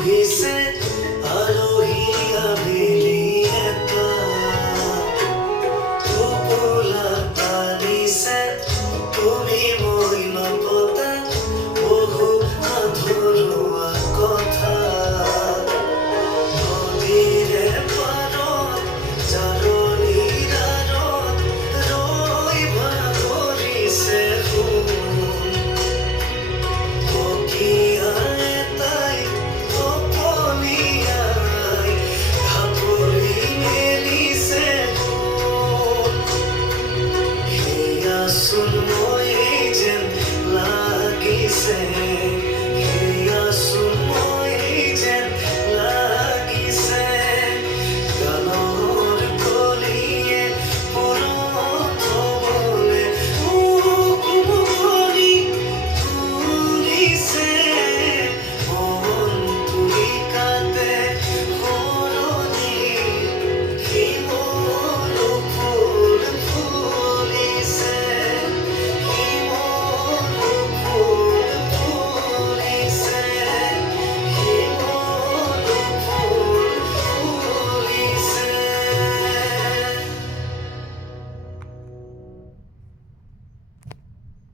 Thank you. nosso.